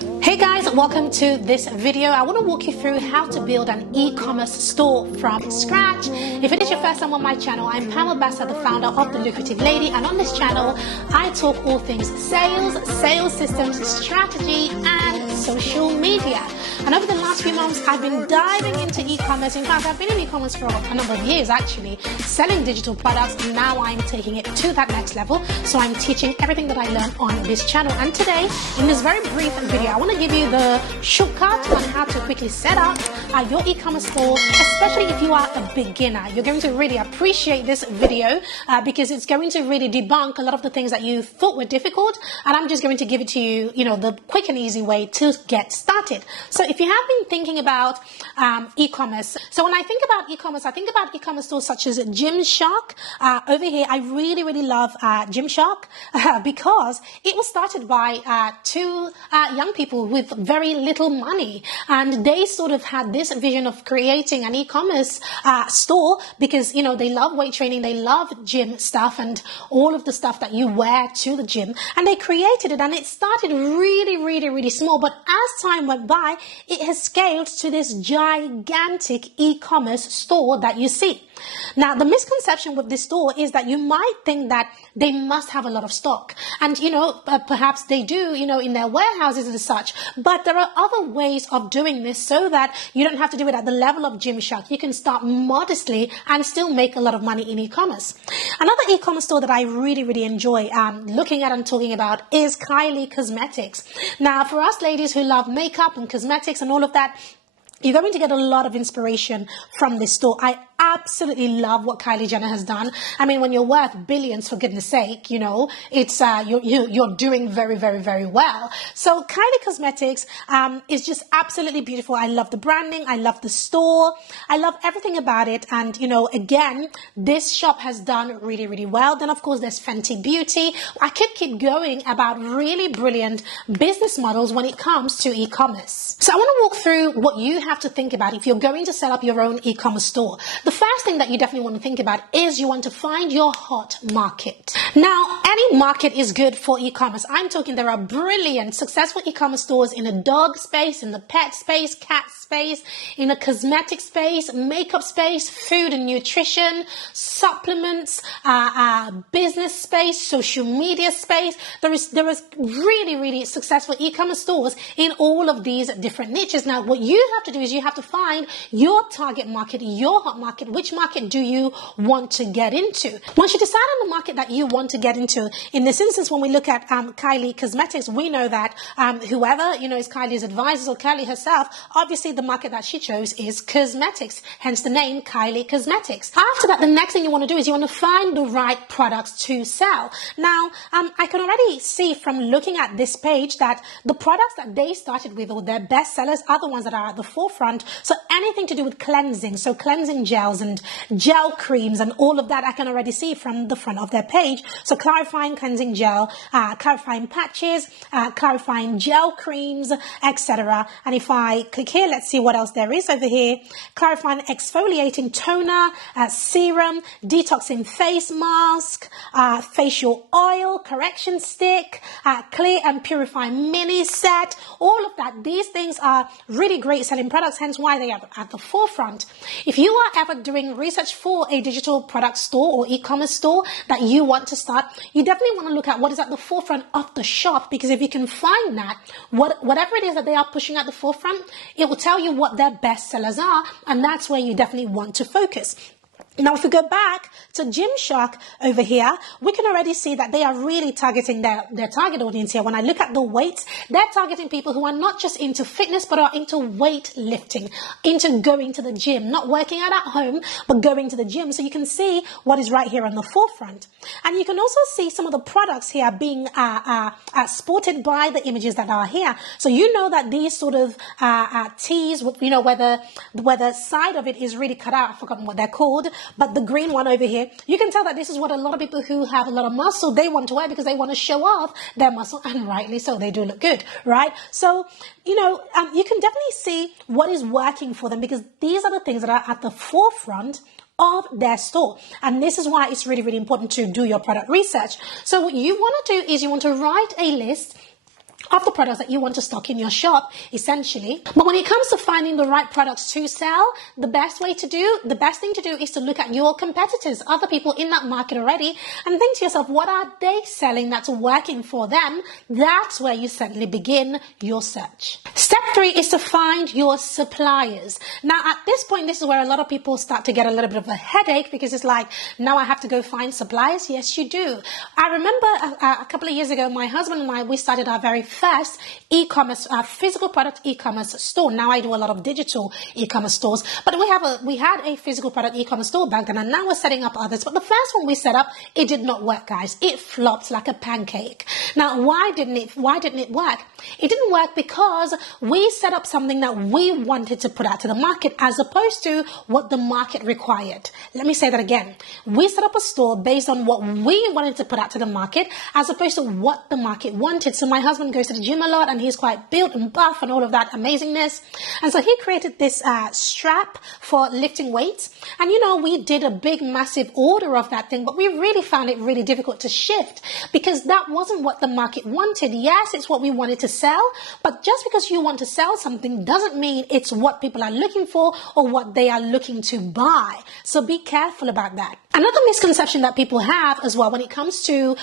Hey guys, welcome to this video. I want to walk you through how to build an e-commerce store from scratch. If it is your first time on my channel, I'm Obasa, the founder of The Lucrative Lady, and on this channel I talk all things sales systems, strategy and social media. And over the last few months I've been diving into e-commerce. In fact, I've been in e-commerce for a number of years actually, selling digital products, and now I'm taking it to that next level. So I'm teaching everything that I learned on this channel, and today in this very brief video I want to give you the shortcut on how to quickly set up your e-commerce store, especially if you are a beginner. You're going to really appreciate this video because it's going to really debunk a lot of the things that you thought were difficult, and I'm just going to give it to you, the quick and easy way to get started. So if you have been thinking about e-commerce, so when I think about e-commerce, I think about e-commerce stores such as Gymshark. Over here, I really love Gymshark because it was started by two young people with very little money, and they sort of had this vision of creating an e-commerce store because they love weight training, they love gym stuff and all of the stuff that you wear to the gym, and they created it, and it started really small, but as time went by it has scaled to this gigantic e-commerce store that you see. Now, the misconception with this store is that you might think that they must have a lot of stock, and perhaps they do, in their warehouses and such, but there are other ways of doing this so that you don't have to do it at the level of Gymshark. You can start modestly and still make a lot of money in e-commerce. Another e-commerce store that I really enjoy looking at and talking about is Kylie Cosmetics. Now, for us ladies who love makeup and cosmetics and all of that, you're going to get a lot of inspiration from this store. I absolutely love what Kylie Jenner has done. I mean, when you're worth billions, for goodness sake, it's you're doing very well. So Kylie Cosmetics is just absolutely beautiful. I love the branding, I love the store, I love everything about it. And again, this shop has done really well. Then of course there's Fenty Beauty. I could keep going about really brilliant business models when it comes to e-commerce. So I want to walk through what you have to think about if you're going to set up your own e-commerce store. The first thing that you definitely want to think about is you want to find your hot market. Now, any market is good for e-commerce. I'm talking there are brilliant, successful e-commerce stores in the dog space, in the pet space, cat space, in the cosmetic space, makeup space, food and nutrition, supplements, business space, social media space. There is really successful e-commerce stores in all of these different niches. Now, what you have to do is you have to find your target market, your hot market. Which market do you want to get into? Once you decide on the market that you want to get into, in this instance, when we look at Kylie Cosmetics, we know that whoever is Kylie's advisors or Kylie herself, obviously the market that she chose is cosmetics, hence the name Kylie Cosmetics. After that, the next thing you want to do is you want to find the right products to sell. Now, I can already see from looking at this page that the products that they started with, or their best sellers, are the ones that are at the forefront. So anything to do with cleansing, so cleansing gels and gel creams and all of that, I can already see from the front of their page. So clarifying cleansing gel, clarifying patches, clarifying gel creams, etc. And if I click here, let's see what else there is over here. Clarifying exfoliating toner, serum, detoxing face mask, facial oil, correction stick, clear and purify mini set, all of that. These things are really great selling products, hence why they are at the forefront. If you are ever doing research for a digital product store or e-commerce store that you want to start, you definitely want to look at what is at the forefront of the shop, because if you can find that, whatever it is that they are pushing at the forefront, it will tell you what their best sellers are, and that's where you definitely want to focus. Now, if we go back to Gymshark over here, we can already see that they are really targeting their target audience here. When I look at the weights, they're targeting people who are not just into fitness, but are into weight lifting, into going to the gym, not working out at home, but going to the gym. So you can see what is right here on the forefront. And you can also see some of the products here being sported by the images that are here. So you know that these sort of tees, where the side of it is really cut out, I've forgotten what they're called, but the green one over here, you can tell that this is what a lot of people who have a lot of muscle, they want to wear because they want to show off their muscle, and rightly so, they do look good, right? So, you can definitely see what is working for them, because these are the things that are at the forefront of their store. And this is why it's really, really important to do your product research. So what you want to do is you want to write a list of the products that you want to stock in your shop, essentially. But when it comes to finding the right products to sell, the best thing to do is to look at your competitors, other people in that market already, and think to yourself, what are they selling that's working for them? That's where you certainly begin your search. Step 3 is to find your suppliers. Now, at this point, this is where a lot of people start to get a little bit of a headache, because it's like, now I have to go find suppliers. Yes, you do. I remember a couple of years ago, my husband and I, we started our very first e-commerce, physical product e-commerce store. Now I do a lot of digital e-commerce stores, but we had a physical product e-commerce store back then, and now we're setting up others. But the first one we set up, it did not work, guys. It flopped like a pancake. Now, why didn't it work? It didn't work because we set up something that we wanted to put out to the market as opposed to what the market required. Let me say that again. We set up a store based on what we wanted to put out to the market as opposed to what the market wanted. So my husband goes to the gym a lot, and he's quite built and buff and all of that amazingness. And so he created this strap for lifting weights. And we did a big, massive order of that thing, but we really found it really difficult to shift because that wasn't what the market wanted. Yes, it's what we wanted to sell, but just because you want to sell something doesn't mean it's what people are looking for or what they are looking to buy. So be careful about that. Another misconception that people have as well when it comes to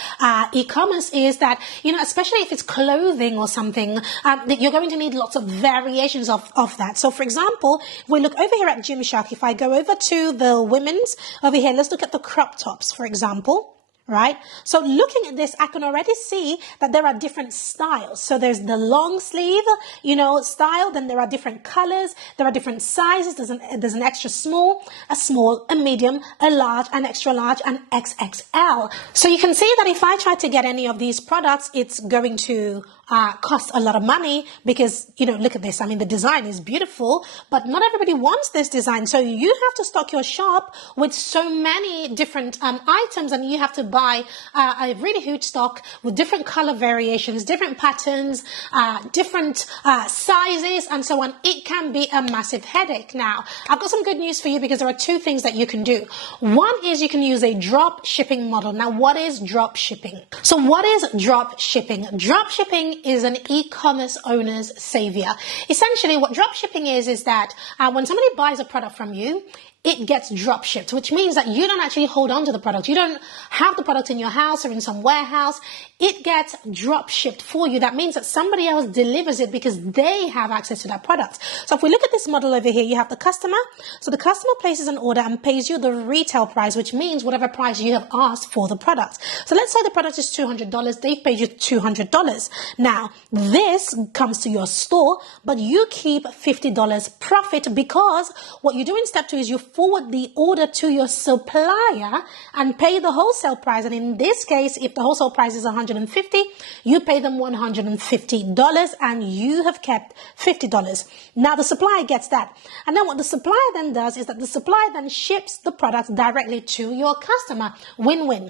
e-commerce is that, especially if it's clothing or something, that you're going to need lots of variations of that. So for example, if we look over here at Gymshark, if I go over to the women's over here, let's look at the crop tops, for example. Right? So looking at this, I can already see that there are different styles. So there's the long sleeve, style. Then there are different colors. There are different sizes. There's an extra small, a medium, a large, an extra large, and XXL. So you can see that if I try to get any of these products, it's going to cost a lot of money because, look at this. I mean, the design is beautiful, but not everybody wants this design. So you have to stock your shop with so many different items, and you have to buy a really huge stock with different color variations, different patterns, different sizes, and so on. It can be a massive headache. Now, I've got some good news for you because there are two things that you can do. One is you can use a drop shipping model. Now, what is drop shipping? So what is drop shipping? Drop shipping is an e-commerce owner's savior. Essentially, what drop shipping is that when somebody buys a product from you, it gets drop shipped, which means that you don't actually hold on to the product. You don't have the product in your house or in some warehouse. It gets drop shipped for you. That means that somebody else delivers it because they have access to that product. So if we look at this model over here, you have the customer. So the customer places an order and pays you the retail price, which means whatever price you have asked for the product. So let's say the product is $200. They've paid you $200. Now, this comes to your store, but you keep $50 profit because what you do in step 2 is you forward the order to your supplier and pay the wholesale price. And in this case, if the wholesale price is $150, you pay them $150 and you have kept $50. Now the supplier gets that. And then what the supplier then does is that the supplier then ships the product directly to your customer. Win-win.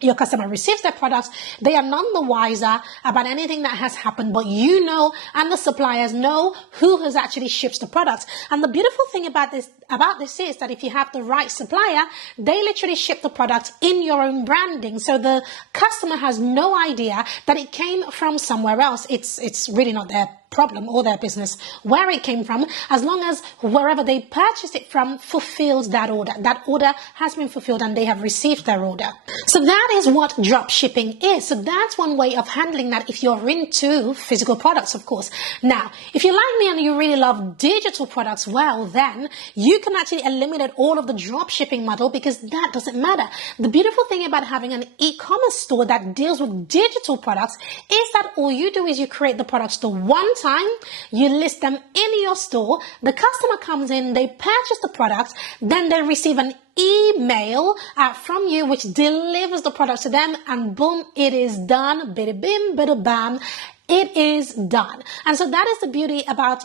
Your customer receives their products. They are none the wiser about anything that has happened, but you know, and the suppliers know who has actually shipped the products. And the beautiful thing about this is that if you have the right supplier, they literally ship the product in your own branding. So the customer has no idea that it came from somewhere else. It's really not their problem or their business where it came from, as long as wherever they purchased it from fulfills that order. That order has been fulfilled and they have received their order. So that is what drop shipping is. So that's one way of handling that if you're into physical products, of course. Now, if you're like me and you really love digital products, well, then you can actually eliminate all of the drop shipping model because that doesn't matter. The beautiful thing about having an e-commerce store that deals with digital products is that all you do is you create the products the one time, you list them in your store, the customer comes in, they purchase the product, then they receive an email from you which delivers the product to them, and boom, it is done. Bida bim, bida bam. It is done. And so that is the beauty about,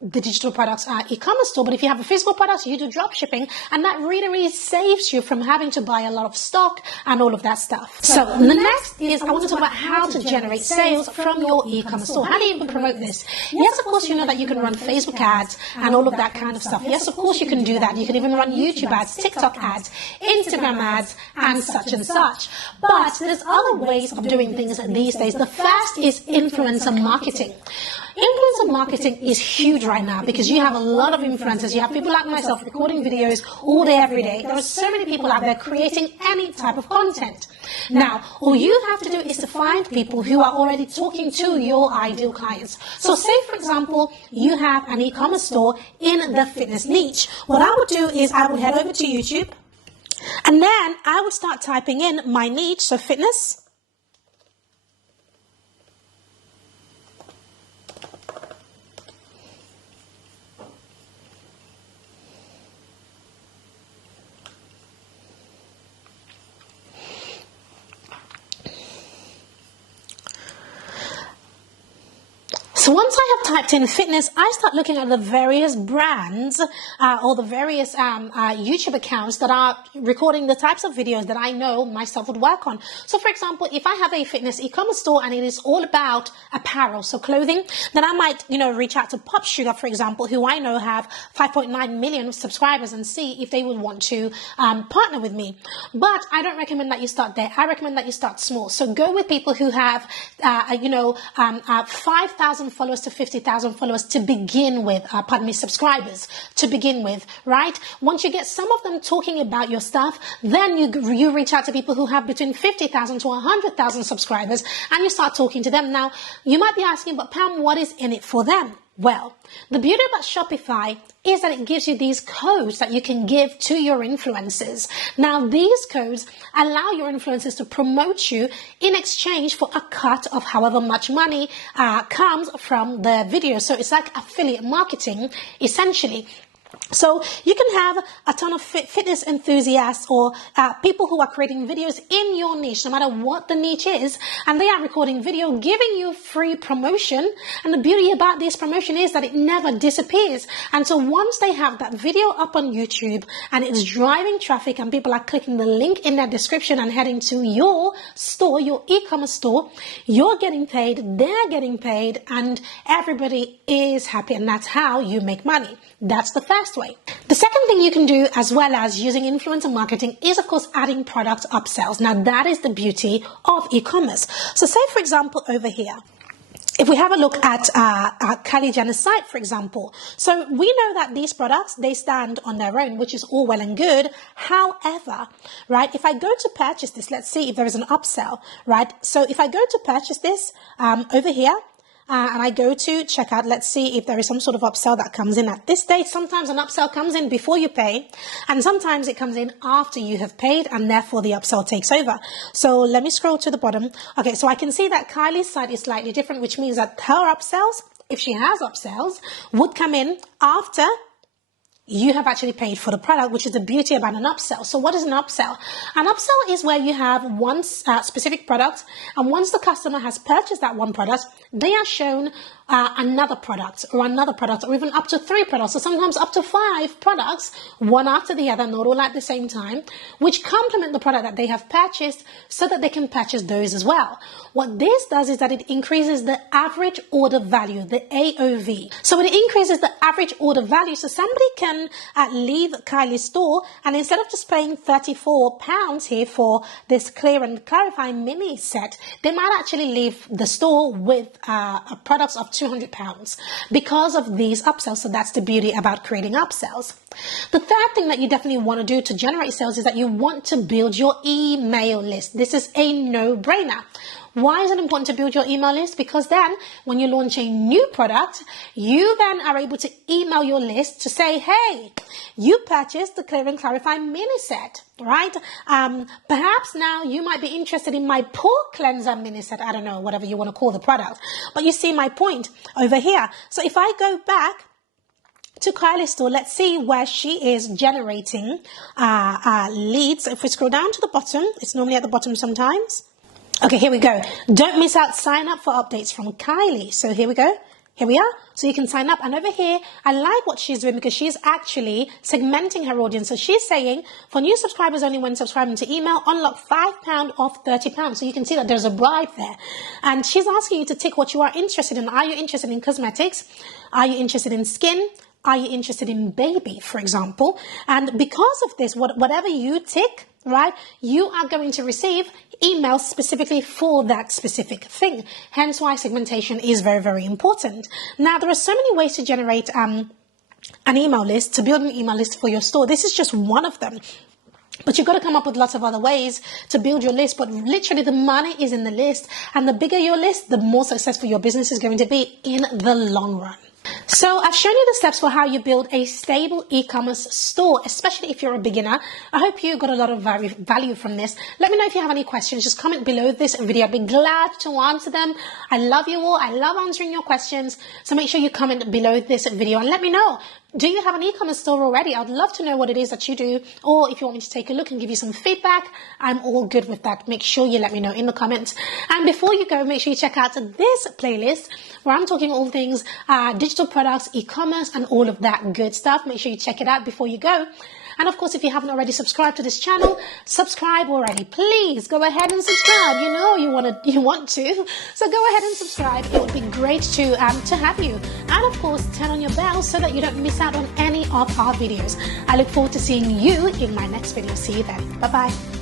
the digital products e-commerce store, but if you have a physical product, you do drop shipping, and that really saves you from having to buy a lot of stock and all of that stuff. So the next is I want to talk about how to generate sales from your e-commerce store. How do you even promote this? Yes, of course, you know that you can run Facebook ads and all of that kind of stuff. Yes, of course, you can do that. You can even run YouTube ads, TikTok ads, Instagram ads, and such and such. But there's other ways of doing things these days. The first is influencer marketing. Influencer marketing is huge right now because you have a lot of influencers. You have people like myself recording videos all day, every day. There are so many people out there creating any type of content. Now, all you have to do is to find people who are already talking to your ideal clients. So say, for example, you have an e-commerce store in the fitness niche. What I would do is I would head over to YouTube, and then I would start typing in my niche, so fitness. So once I have typed in fitness, I start looking at the various brands or the various YouTube accounts that are recording the types of videos that I know myself would work on. So for example, if I have a fitness e-commerce store and it is all about apparel, so clothing, then I might, reach out to Pop Sugar, for example, who I know have 5.9 million subscribers, and see if they would want to partner with me. But I don't recommend that you start there. I recommend that you start small. So go with people who have, 5,000 followers to 50,000 followers to begin with, subscribers to begin with, right? Once you get some of them talking about your stuff, then you reach out to people who have between 50,000 to 100,000 subscribers, and you start talking to them. Now, you might be asking, but Pam, what is in it for them? Well, the beauty about Shopify is that it gives you these codes that you can give to your influencers. Now, these codes allow your influencers to promote you in exchange for a cut of however much money comes from the video. So it's like affiliate marketing, essentially. So you can have a ton of fitness enthusiasts or people who are creating videos in your niche, no matter what the niche is, and they are recording video, giving you free promotion. And the beauty about this promotion is that it never disappears. And so once they have that video up on YouTube and it's driving traffic and people are clicking the link in their description and heading to your store, your e-commerce store, you're getting paid, they're getting paid, and everybody is happy. And that's how you make money. That's the first way. The second thing you can do, as well as using influencer marketing, is of course adding product upsells. Now that is the beauty of e-commerce. So say, for example, over here, if we have a look at Kylie Jenner's site, for example, so we know that these products, they stand on their own, which is all well and good. However, right, if I go to purchase this, let's see if there is an upsell, right? So if I go to purchase this over here, and I go to checkout, let's see if there is some sort of upsell that comes in at this stage. Sometimes an upsell comes in before you pay, and sometimes it comes in after you have paid, and therefore the upsell takes over. So let me scroll to the bottom. Okay, so I can see that Kylie's site is slightly different, which means that her upsells, if she has upsells, would come in after you have actually paid for the product, which is the beauty about an upsell. So what is an upsell? An upsell is where you have one specific product, and once the customer has purchased that one product, they are shown another product, or even up to 3 products, or sometimes up to 5 products, one after the other, not all at the same time, which complement the product that they have purchased so that they can purchase those as well. What this does is that it increases the average order value, the AOV. So it increases the average order value. So somebody can leave Kylie's store, and instead of just paying £34 here for this Clear and Clarify mini set, they might actually leave the store with products of £200 because of these upsells. So that's the beauty about creating upsells. The third thing that you definitely want to do to generate sales is that you want to build your email list. This is a no-brainer. Why is it important to build your email list? Because then when you launch a new product, you then are able to email your list to say, hey, you purchased the Clear and Clarify mini set, right? Perhaps now you might be interested in my pore cleanser mini set. I don't know, whatever you want to call the product. But you see my point over here. So if I go back to Kylie's store, let's see where she is generating leads. If we scroll down to the bottom, it's normally at the bottom sometimes. Okay, here we go. Don't miss out. Sign up for updates from Kylie. So here we go. Here we are. So you can sign up. And over here, I like what she's doing because she's actually segmenting her audience. So she's saying for new subscribers only when subscribing to email, unlock £5 off £30. So you can see that there's a bribe there. And she's asking you to tick what you are interested in. Are you interested in cosmetics? Are you interested in skin? Are you interested in baby, for example? And because of this, whatever you tick, right, you are going to receive emails specifically for that specific thing. Hence why segmentation is very, very important. Now, there are so many ways to generate an email list, to build an email list for your store. This is just one of them. But you've got to come up with lots of other ways to build your list. But literally the money is in the list. And the bigger your list, the more successful your business is going to be in the long run. So I've shown you the steps for how you build a stable e-commerce store, especially if you're a beginner. I hope you got a lot of value from this. Let me know if you have any questions. Just comment below this video. I'd be glad to answer them. I love you all. I love answering your questions. So make sure you comment below this video and let me know. Do you have an e-commerce store already? I'd love to know what it is that you do. Or if you want me to take a look and give you some feedback, I'm all good with that. Make sure you let me know in the comments. And before you go, make sure you check out this playlist where I'm talking all things digital products, e-commerce, and all of that good stuff. Make sure you check it out before you go. And of course, if you haven't already subscribed to this channel, subscribe already. Please go ahead and subscribe. You know you want to. So go ahead and subscribe. It would be great to have you. And of course, turn on your bell so that you don't miss out on any of our videos. I look forward to seeing you in my next video. See you then. Bye-bye.